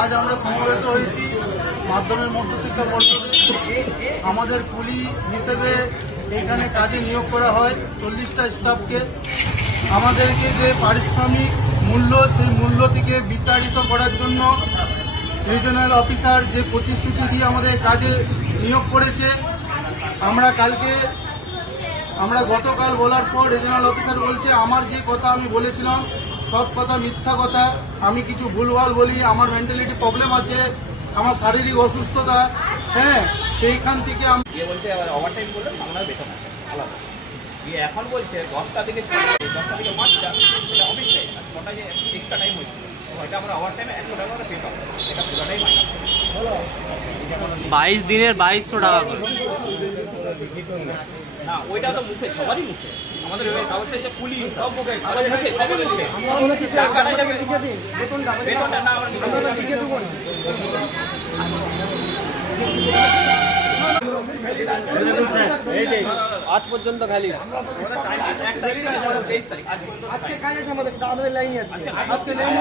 আজ আমরা সমবেত হয়েছি মাধ্যমিক মধ্যশিক্ষা পর্ষদে। আমাদের কুলি হিসেবে এখানে কাজে নিয়োগ করা হয় 40টা স্টাফকে। আমাদেরকে যে পারিশ্রমিক মূল্য, সেই মূল্য থেকে বিতাড়িত করার জন্য রিজনাল অফিসার যে প্রতিশ্রুতি দিয়ে আমাদের কাজে নিয়োগ করেছে, আমরা গতকাল বলার পর রিজনাল অফিসার বলছে আমার যে কথা আমি বলেছিলাম সব কথা মিথ্যা কথা, আমি কিছু ভুলভাল বলি, আমার মেন্টালিটি প্রবলেম আছে, আমার শারীরিক অসুস্থতা, হ্যাঁ, সেইখান থেকে আমি বলছে ওভার টাইম করলে আপনার বেতন আছে আলাদা। এখন বলছে 10টা থেকে 5টা এটা অফিস টাইম, আর 6টা যে এক্সট্রা টাইম হচ্ছে ওইটা আমরা ওভার টাইমে 100 টাকা করে পে পাবো। এটা পুরোটাই মাইনাস। 22 দিনের 2200 টাকা করে। না ওইটা তো মুখে, সবারই মুখে। আমাদের কাগজে যে পুলিশ সব মুখে, কাগজে মুখে, সবই মুখে। টাকাটা যাবে বেতনটা না আমরা লিখে দেবো। আজ পর্যন্ত খালি একটা 23 তারিখ আজকে কাজ আছে, আমাদের লাইনে আছে, আজকে লাইনে